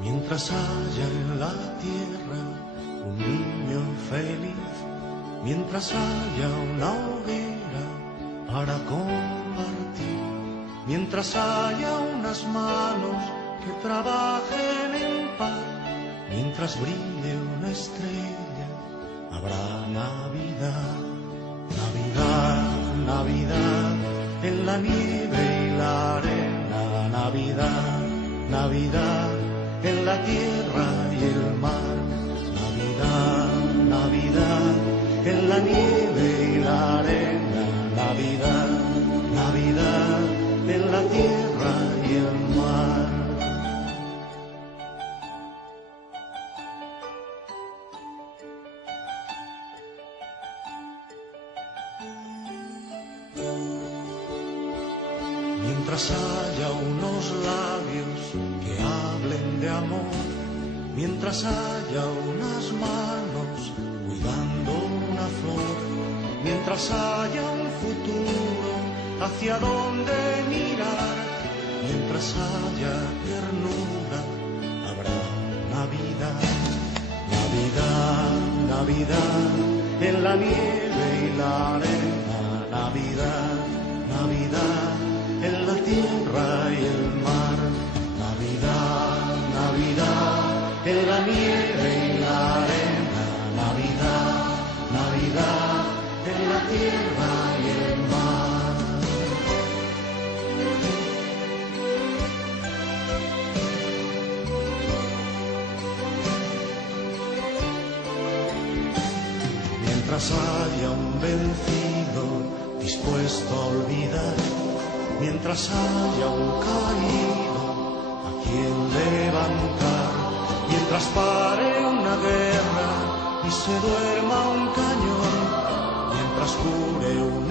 Mientras haya en la tierra un niño feliz, mientras haya una hoguera para compartir, mientras haya unas manos que trabajen en paz, mientras brille una estrella, habrá Navidad. Navidad, Navidad, en la nieve y la arena, Navidad, Navidad, en la tierra y el mar, Navidad, Navidad, en la nieve y la arena, Navidad, Navidad, en la tierra y el mar. Mientras haya unos labios que hablen de amor, mientras haya unas manos cuidando una flor, mientras haya un futuro hacia donde mirar, mientras haya ternura, habrá Navidad. Navidad, Navidad, en la nieve y la arena, Navidad, Navidad, en la tierra y el mar, Navidad, Navidad, en la nieve y la arena, Navidad, Navidad, en la tierra y el mar. Mientras haya un vencido dispuesto a olvidar, mientras haya un caído a quien levantar, mientras pare una guerra y se duerma un cañón, mientras cure un